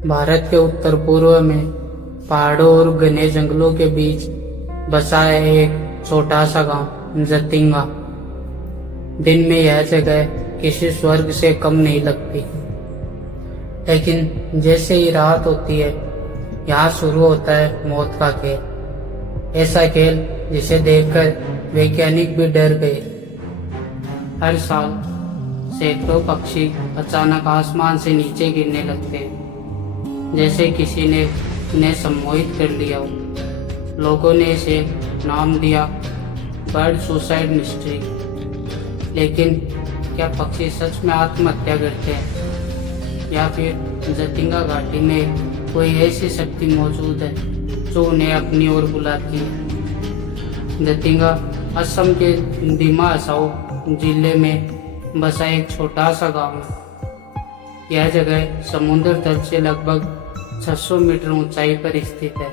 भारत के उत्तर पूर्व में पहाड़ों और घने जंगलों के बीच बसा है एक छोटा सा गांव जतिंगा। दिन में यह जगह किसी स्वर्ग से कम नहीं लगती, लेकिन जैसे ही रात होती है यहाँ शुरू होता है मौत का खेल। ऐसा खेल जिसे देखकर वैज्ञानिक भी डर गए। हर साल सैकड़ों पक्षी अचानक आसमान से नीचे गिरने लगते हैं, जैसे किसी ने उन्हें सम्मोहित कर लिया हो। लोगों ने इसे नाम दिया बर्ड सुसाइड मिस्ट्री। लेकिन क्या पक्षी सच में आत्महत्या करते हैं, या फिर जतिंगा घाटी में कोई ऐसी शक्ति मौजूद है जो उन्हें अपनी ओर बुलाती है? जतिंगा असम के दिमा हसाओ जिले में बसा एक छोटा सा गांव है। यह जगह समुद्र तल से लगभग 600 मीटर ऊंचाई पर स्थित है।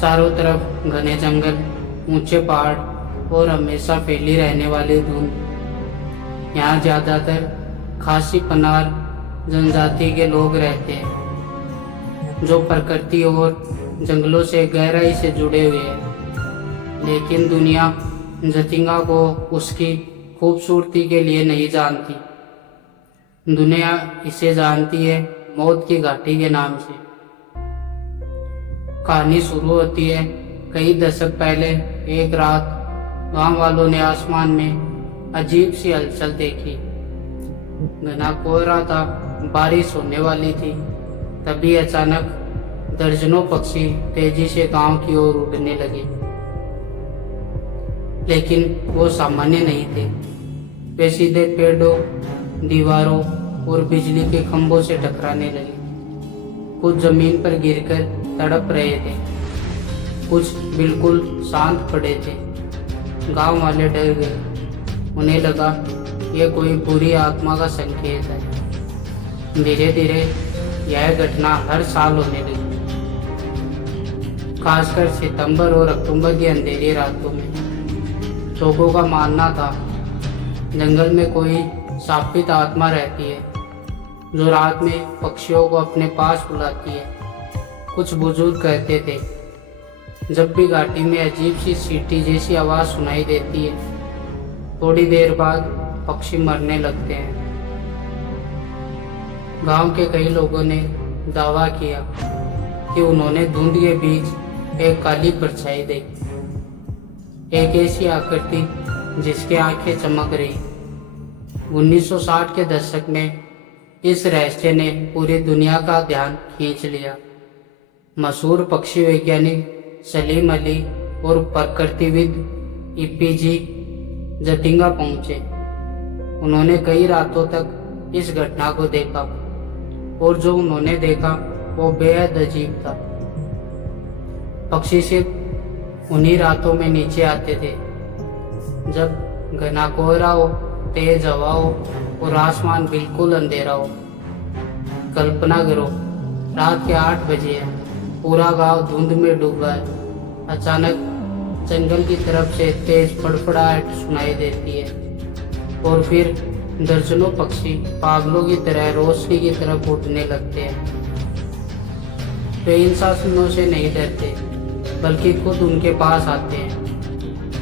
चारों तरफ घने जंगल, ऊंचे पहाड़ और हमेशा फैली रहने वाली धुंध। यहाँ ज्यादातर खासी पनार जनजाति के लोग रहते हैं, जो प्रकृति और जंगलों से गहराई से जुड़े हुए हैं। लेकिन दुनिया जतिंगा को उसकी खूबसूरती के लिए नहीं जानती। दुनिया इसे जानती है मौत की घाटी के नाम से। कहानी शुरू होती है कई दशक पहले। एक रात गांव वालों ने आसमान में अजीब सी हलचल देखी। घना कोहरा था, बारिश होने वाली थी। तभी अचानक दर्जनों पक्षी तेजी से गांव की ओर उड़ने लगे। लेकिन वो सामान्य नहीं थे। वे सीधे पेड़ों, दीवारों और बिजली के खंभों से टकराने लगे। कुछ जमीन पर गिरकर तड़प रहे थे, कुछ बिल्कुल शांत पड़े थे। गांव वाले डर गए। उन्हें लगा यह कोई बुरी आत्मा का संकेत है। धीरे धीरे यह घटना हर साल होने लगी, खासकर सितंबर और अक्टूबर की अंधेरी रातों में। लोगों का मानना था जंगल में कोई शापित आत्मा रहती है जो रात में पक्षियों को अपने पास बुलाती है। कुछ बुजुर्ग कहते थे जब भी घाटी में अजीब सी सीटी जैसी आवाज सुनाई देती है, थोड़ी देर बाद पक्षी मरने लगते हैं। गांव के कई लोगों ने दावा किया कि उन्होंने धुंध के बीच एक काली परछाई देखी, एक ऐसी आकृति जिसकी आंखें चमक रही। 1960 के दशक में इस रहस्य ने पूरी दुनिया का ध्यान खींच लिया। मशहूर पक्षी वैज्ञानिक सलीम अली और प्रकृतिविद ईपीजी जतिंगा पहुंचे। उन्होंने कई रातों तक इस घटना को देखा, और जो उन्होंने देखा वो बेहद अजीब था। पक्षी सिर्फ उन्हीं रातों में नीचे आते थे जब घना कोहरा हो, तेज हवा हो और आसमान बिल्कुल अंधेरा हो। कल्पना करो, रात के 8 बजे है, पूरा गांव धुंध में डूबा है। अचानक जंगल की तरफ से तेज फड़फड़ाहट सुनाई देती है, और फिर दर्जनों पक्षी पागलों की तरह रोशनी की तरफ उड़ने लगते हैं। वे इंसानों से नहीं डरते, बल्कि खुद उनके पास आते हैं।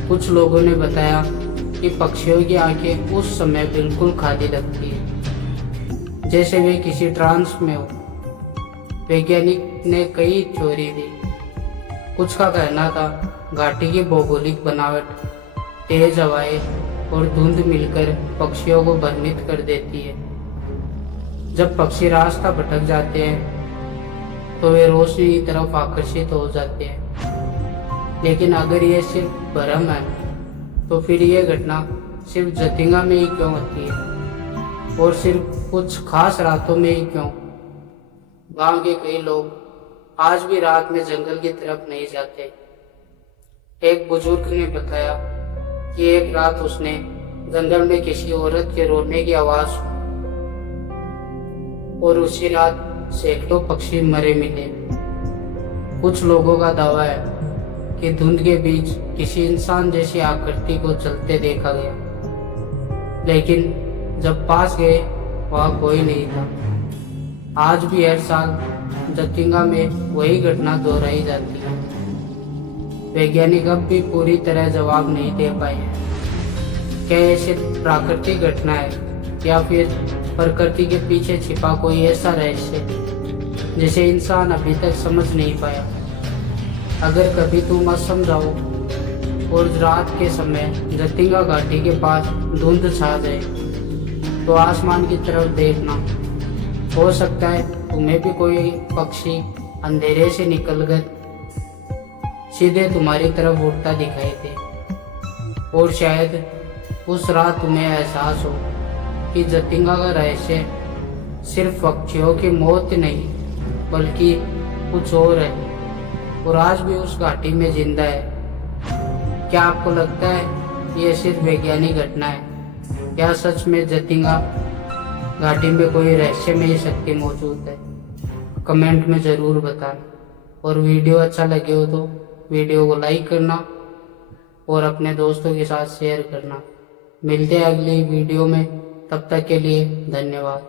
कुछ लोगों ने बताया कि पक्षियों की आंखें उस समय बिल्कुल खाली लगती है, जैसे वे किसी ट्रांस में हो। वैज्ञानिक ने कई थ्योरी दी। कुछ का कहना था घाटी की भौगोलिक बनावट, तेज हवाएं और धुंध मिलकर पक्षियों को भ्रमित कर देती है। जब पक्षी रास्ता भटक जाते हैं तो वे रोशनी की तरफ आकर्षित हो जाते हैं। लेकिन अगर ये सिर्फ भ्रम है तो फिर ये घटना सिर्फ जतिंगा में ही क्यों होती है, और सिर्फ कुछ खास रातों में ही क्यों? गांव के कई लोग आज भी रात में जंगल की तरफ नहीं जाते। एक बुजुर्ग ने बताया कि एक रात उसने जंगल में किसी औरत के रोने की आवाज सुनी, और उसी रात सैकड़ों पक्षी मरे मिले। कुछ लोगों का दावा है कि धुंध के बीच किसी इंसान जैसी आकृति को चलते देखा गया, लेकिन जब पास गए वहां कोई नहीं था। आज भी हर साल जतिंगा में वही घटना दोहराई जाती है। वैज्ञानिक अब भी पूरी तरह जवाब नहीं दे पाए हैं। क्या ये सिर्फ प्राकृतिक घटना है या फिर प्रकृति के पीछे छिपा कोई ऐसा रहस्य जिसे इंसान अभी तक समझ नहीं पाया। अगर कभी तुम असम जाओ और रात के समय जतिंगा घाटी के पास धुंध छा जाए तो आसमान की तरफ देखना। हो सकता है तुम्हें भी कोई पक्षी अंधेरे से निकलकर सीधे तुम्हारी तरफ उड़ता दिखाई दे, और शायद उस रात तुम्हें एहसास हो कि जतिंगा का रहस्य सिर्फ पक्षियों की मौत नहीं बल्कि कुछ और है, और आज भी उस घाटी में जिंदा है। क्या आपको लगता है यह सिर्फ वैज्ञानिक घटना है या सच में जतिंगा घाटी में कोई रहस्यमयी शक्ति मौजूद है? कमेंट में ज़रूर बताएं, और वीडियो अच्छा लगे हो तो वीडियो को लाइक करना और अपने दोस्तों के साथ शेयर करना। मिलते हैं अगली वीडियो में, तब तक के लिए धन्यवाद।